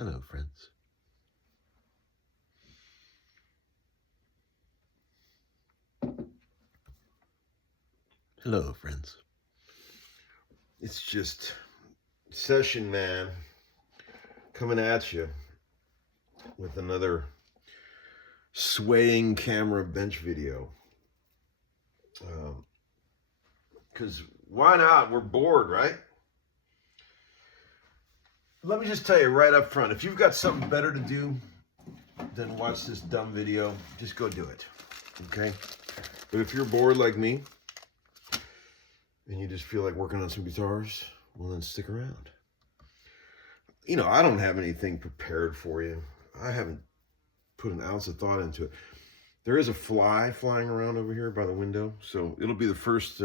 Hello, friends. Hello, friends. It's just Session Man coming at you with another swaying camera bench video. Because why not? We're bored, right? Let me just tell you right up front, if you've got something better to do than watch this dumb video, just go do it, okay? But if you're bored like me, and you just feel like working on some guitars, well then stick around. You know, I don't have anything prepared for you. I haven't put an ounce of thought into it. There is a fly flying around over here by the window, so it'll be the first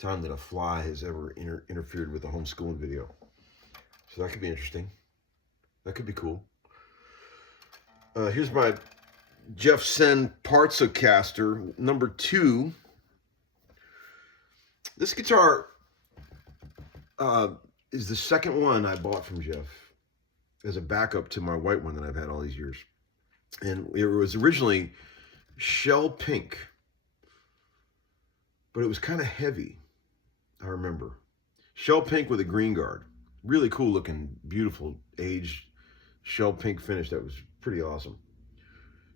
time that a fly has ever interfered with the homeschooling video. So that could be interesting. That could be cool. Here's my Jeff Senn Partsocaster number 2. This guitar is the second one I bought from Jeff as a backup to my white one that I've had all these years. And it was originally shell pink, but it was kind of heavy, I remember. Shell pink with a green guard. Really cool looking, beautiful, aged shell pink finish. That was pretty awesome.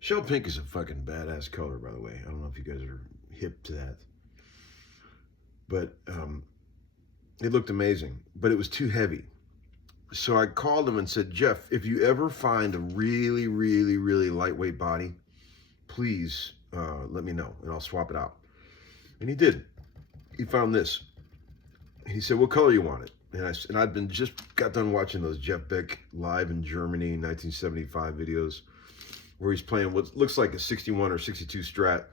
Shell pink is a fucking badass color, by the way. I don't know if you guys are hip to that. But it looked amazing, but it was too heavy. So I called him and said, Jeff, if you ever find a really, really, really lightweight body, please let me know and I'll swap it out. And he did. He found this. He said, what color you want it? And I'd just got done watching those Jeff Beck live in Germany 1975 videos where he's playing what looks like a 61 or 62 Strat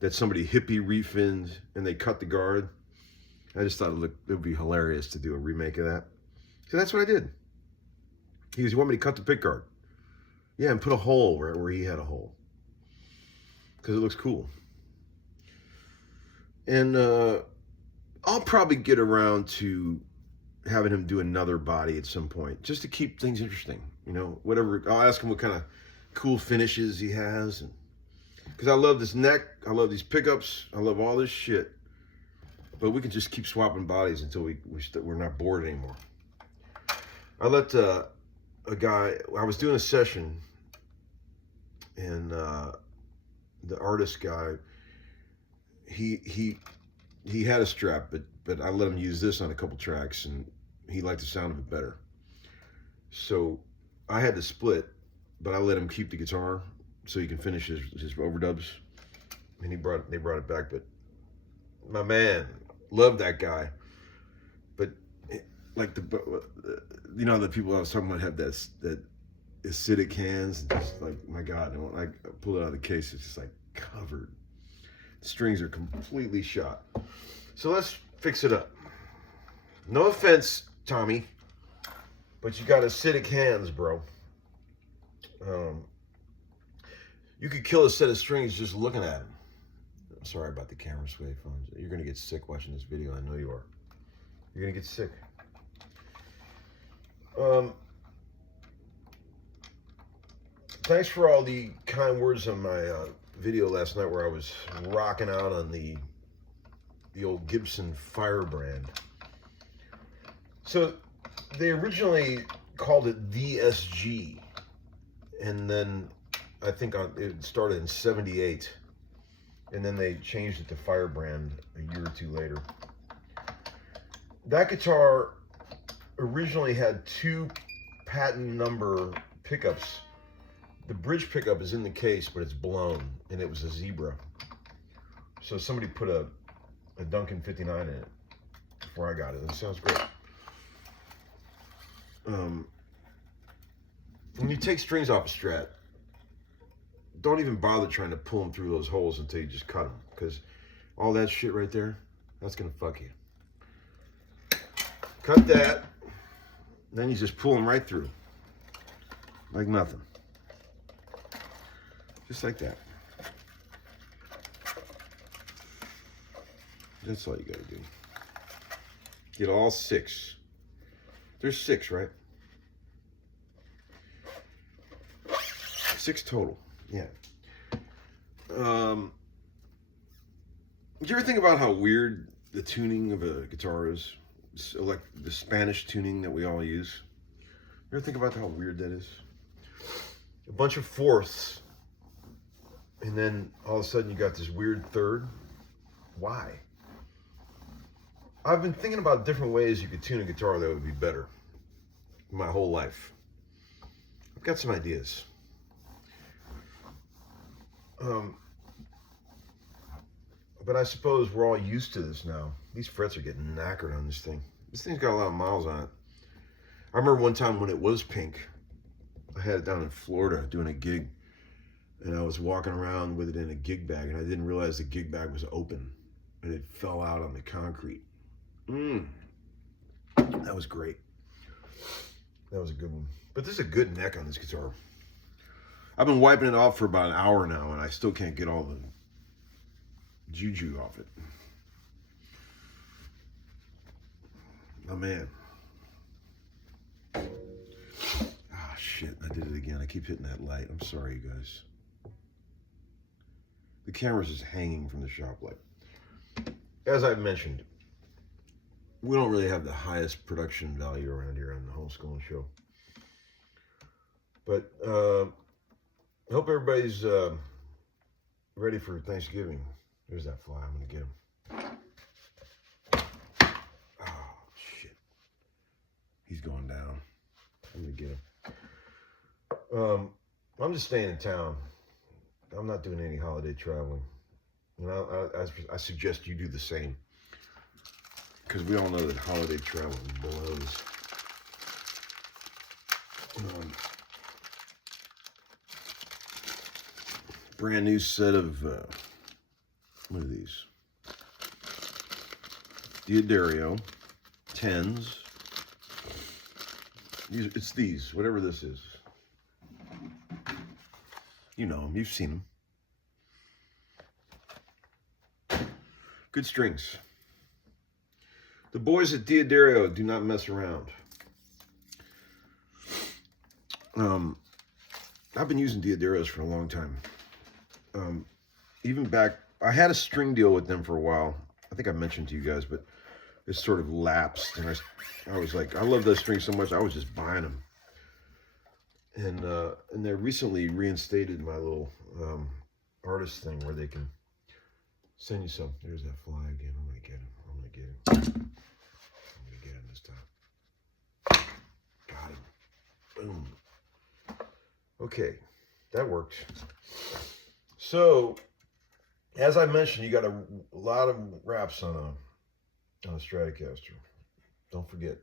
that somebody hippie refinned and they cut the guard. I just thought it would be hilarious to do a remake of that. So that's what I did. He goes, you want me to cut the pick guard? Yeah, and put a hole where he had a hole. Because it looks cool. And I'll probably get around to having him do another body at some point, just to keep things interesting. You know, whatever. I'll ask him what kind of cool finishes he has. Because I love this neck. I love these pickups. I love all this shit. But we can just keep swapping bodies until we're not bored anymore. I let a guy, I was doing a session, and the artist guy, he had a Strat, but I let him use this on a couple tracks, and he liked the sound of it better. So I had to split, but I let him keep the guitar so he can finish his overdubs, and they brought it back. But my man, loved that guy. But like you know, the people I was talking about have that acidic hands, and just like, my God, and when I pull it out of the case, it's just like covered. The strings are completely shot. So let's fix it up. No offense, Tommy, but you got acidic hands, bro. You could kill a set of strings just looking at them. I'm sorry about the camera sway phones. You're gonna get sick watching this video. I know you are. You're gonna get sick. Thanks for all the kind words on my video last night where I was rocking out on the old Gibson Firebrand. So they originally called it VSG, and then I think it started in '78, and then they changed it to Firebrand a year or two later. That guitar originally had 2 patent number pickups. The bridge pickup is in the case, but it's blown, and it was a Zebra. So somebody put a Duncan 59 in it before I got it. It sounds great. When you take strings off a Strat, don't even bother trying to pull them through those holes until you just cut them, because all that shit right there, that's gonna fuck you. Cut that, then you just pull them right through, like nothing. Just like that. That's all you gotta do. Get all 6. There's 6, right? 6 total. Yeah. Did you ever think about how weird the tuning of a guitar is? Like the Spanish tuning that we all use. You ever think about how weird that is? A bunch of fourths, and then all of a sudden you got this weird third. Why? I've been thinking about different ways you could tune a guitar that would be better my whole life. I've got some ideas. But I suppose we're all used to this now. These frets are getting knackered on this thing. This thing's got a lot of miles on it. I remember one time when it was pink, I had it down in Florida doing a gig, and I was walking around with it in a gig bag, and I didn't realize the gig bag was open, and it fell out on the concrete. That was great. That was a good one. But this is a good neck on this guitar. I've been wiping it off for about an hour now, and I still can't get all the juju off it. Oh, man. Ah, shit. I did it again. I keep hitting that light. I'm sorry, you guys. The camera's just hanging from the shop light. As I've mentioned, we don't really have the highest production value around here on the Homeskoolin show. But I hope everybody's ready for Thanksgiving. There's that fly. I'm going to get him. Oh, shit. He's going down. I'm going to get him. I'm just staying in town. I'm not doing any holiday traveling. And I suggest you do the same. Because we all know that holiday travel blows. Brand new set of, what are these? Diodario 10s. It's these, whatever this is. You know them, you've seen them. Good strings. The boys at Diodario do not mess around. I've been using Diodarios for a long time. Even back, I had a string deal with them for a while. I think I mentioned to you guys, but it sort of lapsed. And I was like, I love those strings so much, I was just buying them. And they recently reinstated my little artist thing where they can send you some. There's that fly again. I'm going to get him. I'm going to get him. I'm going to get him this time. Got him. Boom. Okay. That worked. So, as I mentioned, you got a lot of wraps on a Stratocaster. Don't forget.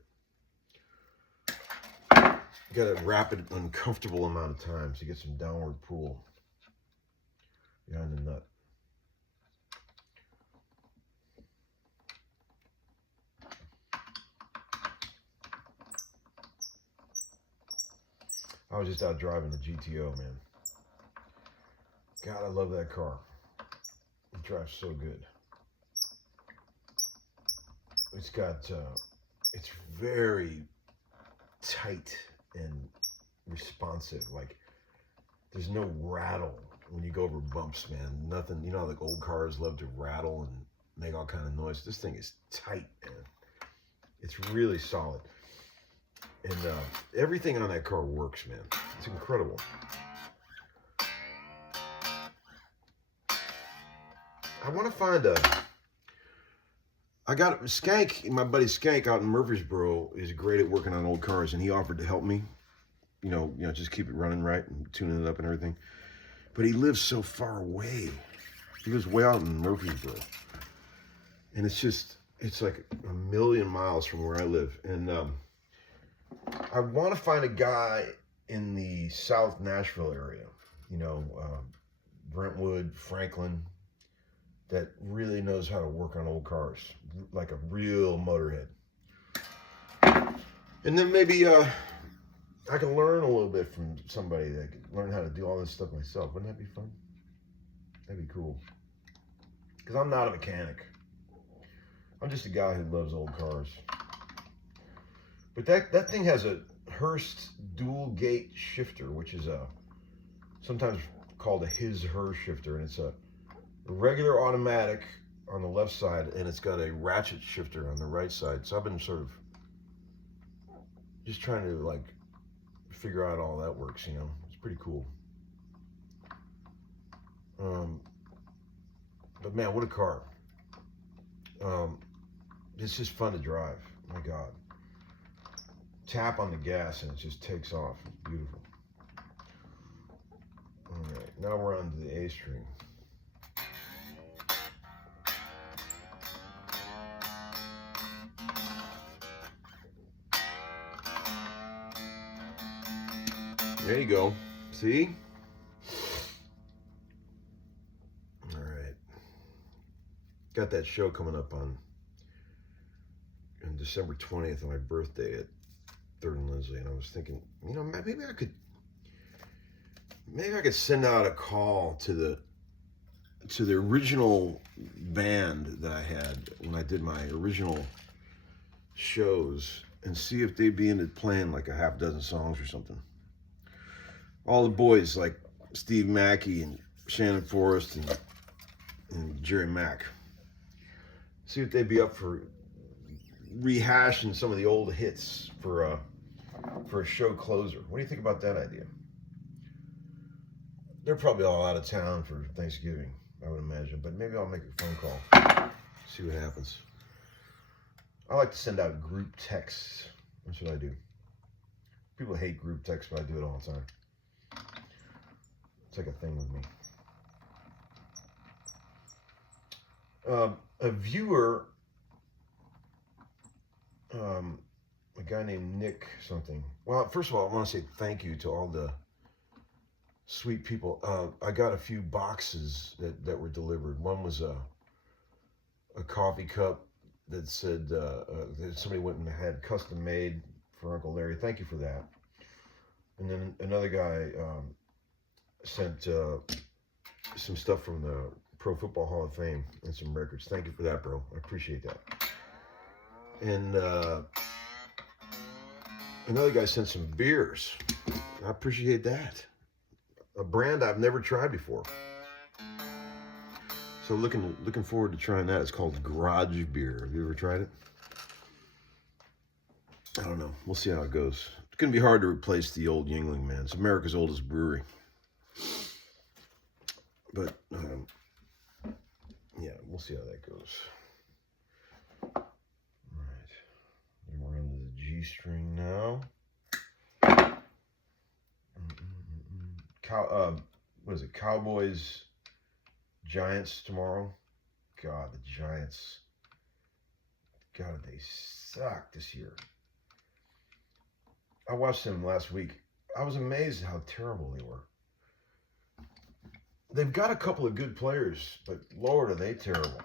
You got to wrap it an uncomfortable amount of time so you get some downward pull behind the nut. I was just out driving the GTO, man. God, I love that car. It drives so good. It's got, it's very tight and responsive. Like, there's no rattle when you go over bumps, man. Nothing, you know, like old cars love to rattle and make all kind of noise. This thing is tight, man. It's really solid. And everything on that car works, man. It's incredible. I want to find I got Skank, my buddy Skank out in Murfreesboro is great at working on old cars, and he offered to help me. You know, just keep it running right and tuning it up and everything. But he lives so far away. He lives way out in Murfreesboro. And it's like a million miles from where I live. And I want to find a guy in the South Nashville area, Brentwood, Franklin, that really knows how to work on old cars, like a real motorhead. And then maybe I can learn a little bit from somebody that can learn how to do all this stuff myself. Wouldn't that be fun? That'd be cool. Because I'm not a mechanic. I'm just a guy who loves old cars. But that thing has a Hurst dual gate shifter, which is sometimes called a his/her shifter, and it's a regular automatic on the left side, and it's got a ratchet shifter on the right side. So I've been sort of just trying to like figure out how all that works, you know. It's pretty cool. But man, what a car. It's just fun to drive. My God. Tap on the gas and it just takes off. It's beautiful. All right, now we're on to the A string. There you go. See? All right. Got that show coming up on December 20th on my birthday at 3rd and Lindsley, and I was thinking, you know, maybe I could send out a call to the original band that I had when I did my original shows and see if they'd be into playing like a half dozen songs or something. All the boys like Steve Mackey and Shannon Forrest and Jerry Mack. See if they'd be up for rehashing some of the old hits for a show closer. What do you think about that idea? They're probably all out of town for Thanksgiving, I would imagine, but maybe I'll make a phone call, see what happens. I like to send out group texts. That's what I do. People hate group texts, but I do it all the time. It's like a thing with me. A viewer, a guy named Nick something. Well, first of all, I want to say thank you to all the sweet people. I got a few boxes that were delivered. One was a coffee cup that said that somebody went and had custom made for Uncle Larry. Thank you for that. And then another guy sent some stuff from the Pro Football Hall of Fame and some records. Thank you for that, bro. I appreciate that. And another guy sent some beers. I appreciate that. A brand I've never tried before. So looking forward to trying that. It's called Garage Beer. Have you ever tried it? I don't know. We'll see how it goes. It's going to be hard to replace the old Yuengling, man. It's America's oldest brewery. But, yeah, we'll see how that goes. All right. And we're on the G string now. What is it? Cowboys, Giants tomorrow. God, the Giants. God, they suck this year. I watched them last week. I was amazed at how terrible they were. They've got a couple of good players, but Lord, are they terrible.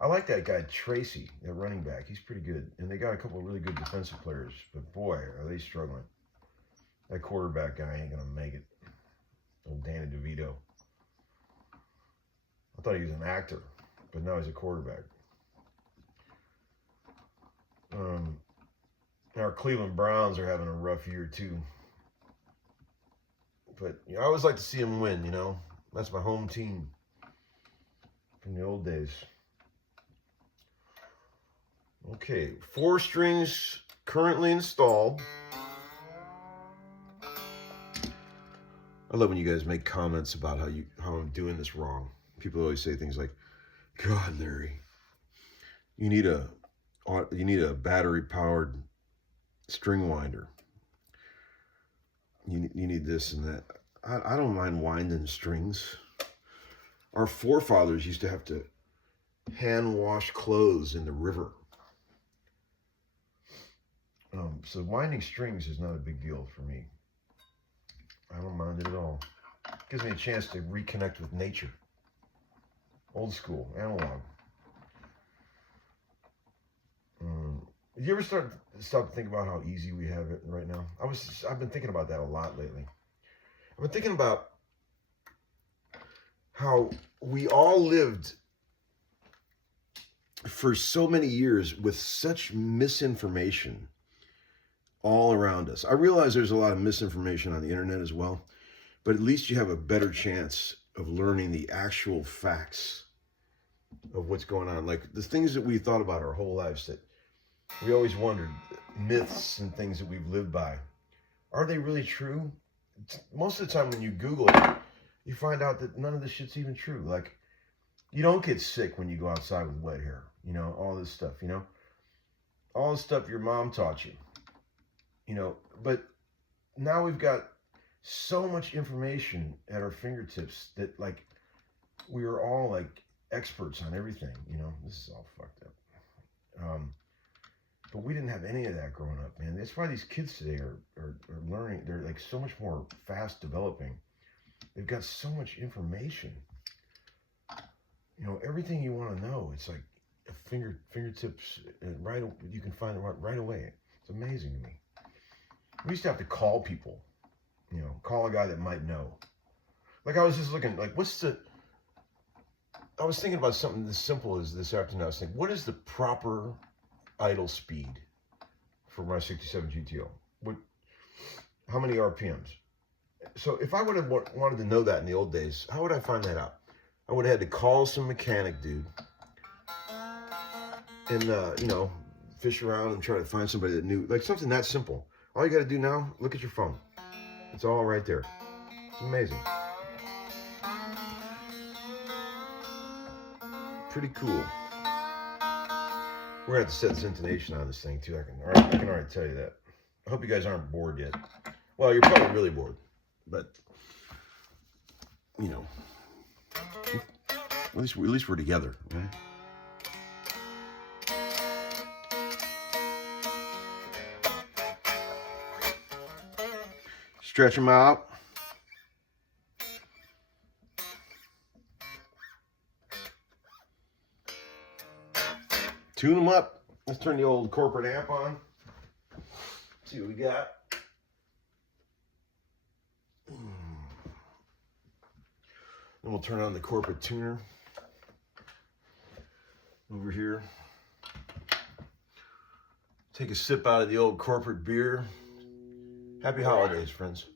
I like that guy, Tracy, that running back. He's pretty good. And they got a couple of really good defensive players, but boy, are they struggling. That quarterback guy ain't going to make it. Old Danny DeVito. I thought he was an actor, but now he's a quarterback. Our Cleveland Browns are having a rough year, too. But you know, I always like to see them win, you know. That's my home team from the old days. Okay, 4 strings currently installed. I love when you guys make comments about how I'm doing this wrong. People always say things like, "God, Larry, you need a battery-powered string winder. You need this and that." I don't mind winding strings. Our forefathers used to have to hand wash clothes in the river. So winding strings is not a big deal for me. I don't mind it at all. It gives me a chance to reconnect with nature. Old school, analog. Did you ever stop to think about how easy we have it right now? I've been thinking about that a lot lately. I've been thinking about how we all lived for so many years with such misinformation all around us. I realize there's a lot of misinformation on the internet as well, but at least you have a better chance of learning the actual facts of what's going on. Like the things that we thought about our whole lives that we always wondered, myths and things that we've lived by. Are they really true? Most of the time when you Google it, you find out that none of this shit's even true. Like, you don't get sick when you go outside with wet hair. You know, all this stuff, you know. All the stuff your mom taught you. You know, but now we've got so much information at our fingertips that, like, we are all, like, experts on everything, you know. This is all fucked up. But we didn't have any of that growing up, man. That's why these kids today are learning. They're, like, so much more fast developing. They've got so much information. You know, everything you want to know, it's like a fingertips, right? You can find it right away. It's amazing to me. We used to have to call people, you know, call a guy that might know. Like I was just looking, like, I was thinking about something as simple as this afternoon. I was thinking, what is the proper idle speed for my 67 GTO? How many RPMs? So if I would have wanted to know that in the old days, how would I find that out? I would have had to call some mechanic dude and, you know, fish around and try to find somebody that knew, like something that simple. All you got to do now, look at your phone. It's all right there. It's amazing. Pretty cool. We're going to have to set this intonation on this thing, too. I can already tell you that. I hope you guys aren't bored yet. Well, you're probably really bored. But, you know, at least we're together, right? Stretch them out. Tune them up. Let's turn the old corporate amp on. See what we got. Then we'll turn on the corporate tuner over here. Take a sip out of the old corporate beer. Happy holidays, friends.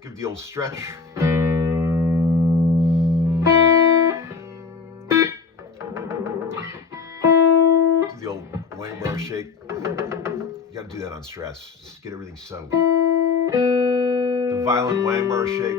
Give the old stretch. Shake. You got to do that on stress. Just get everything settled. The violent wang bar shake.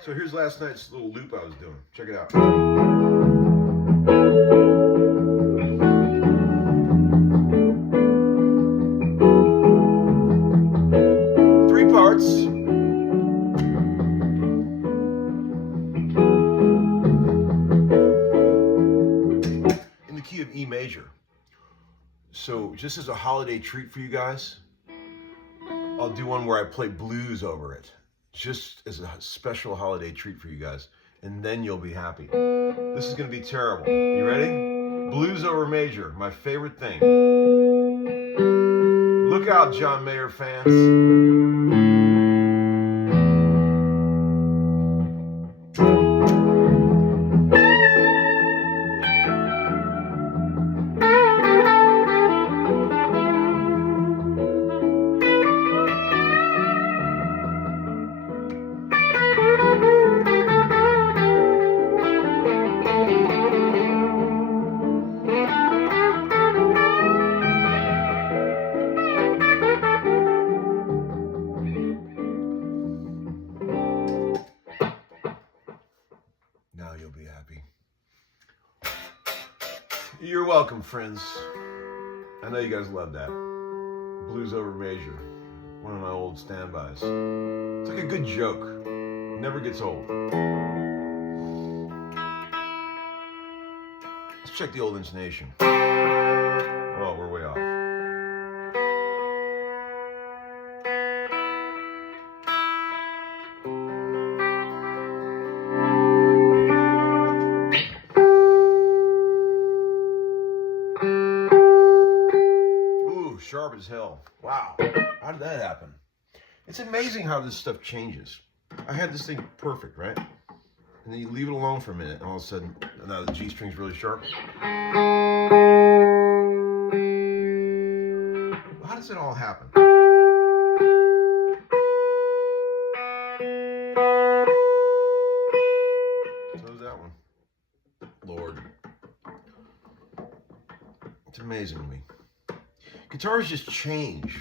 So here's last night's little loop I was doing. Check it out. 3 parts. In the key of E major. So just as a holiday treat for you guys, I'll do one where I play blues over it. Just as a special holiday treat for you guys, and then you'll be happy. This is going to be terrible. You ready? Blues over major, my favorite thing. Look out, John Mayer fans. You're welcome, friends. I know you guys love that. Blues over major. One of my old standbys. It's like a good joke. Never gets old. Let's check the old intonation. Oh, we're way off. Ooh, sharp as hell. Wow. How did that happen? It's amazing how this stuff changes. I had this thing perfect, right? And then you leave it alone for a minute, and all of a sudden, now the G string's really sharp. How does it all happen? So is that one. Lord. It's amazing to me. Guitars just change.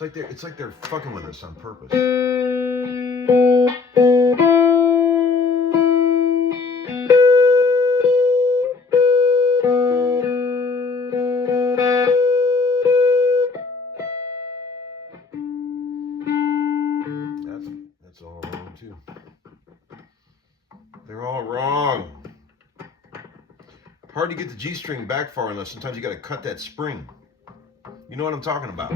It's like they're fucking with us on purpose. That's all wrong too. They're all wrong. Hard to get the G string back far enough. Sometimes you got to cut that spring. You know what I'm talking about.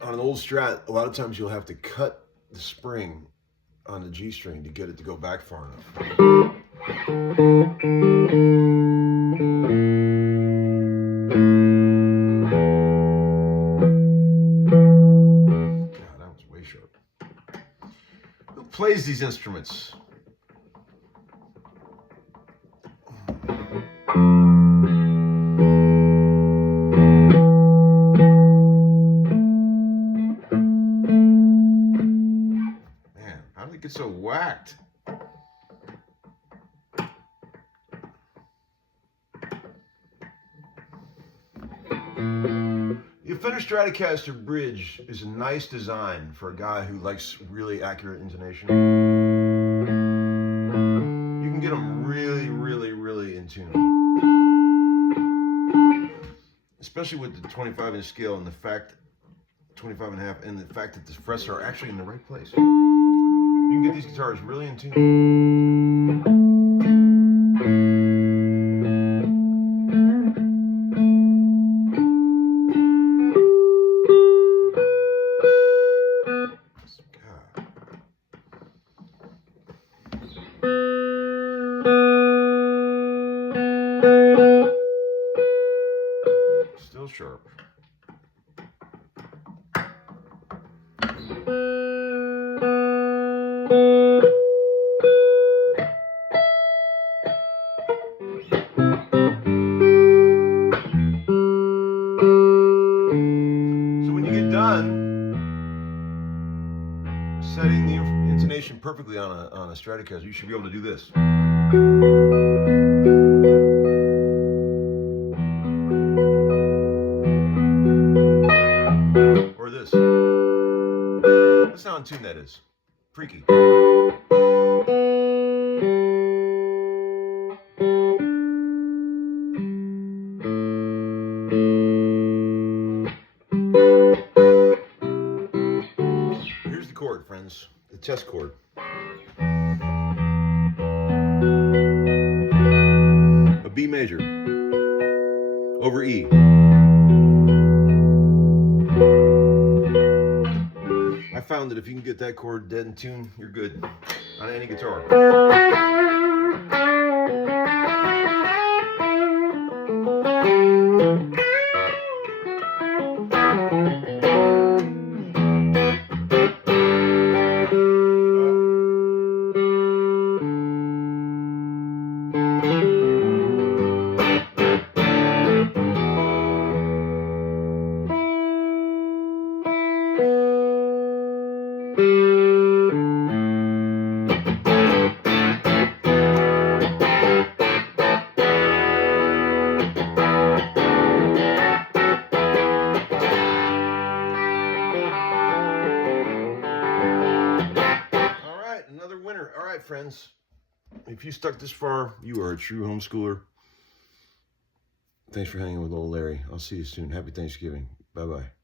On an old Strat, a lot of times you'll have to cut the spring on the G string to get it to go back far enough. God, that was way sharp. Who plays these instruments? Get so whacked. The Fender Stratocaster bridge is a nice design for a guy who likes really accurate intonation. You can get them really, really, really in tune. Especially with the 25-inch scale and the fact, 25.5, and the fact that the frets are actually in the right place. You can get these guitars really in tune. God. Still sharp. Setting the intonation perfectly on a Stratocaster, you should be able to do this. Or this. That's how in tune that is. Freaky. Here's the chord, friends. The test chord. A B major over E. I found that if you can get that chord dead in tune, you're good on any guitar. Friends, if you stuck this far, you are a true homeschooler. Thanks for hanging with old Larry. I'll see you soon. Happy Thanksgiving. Bye-bye.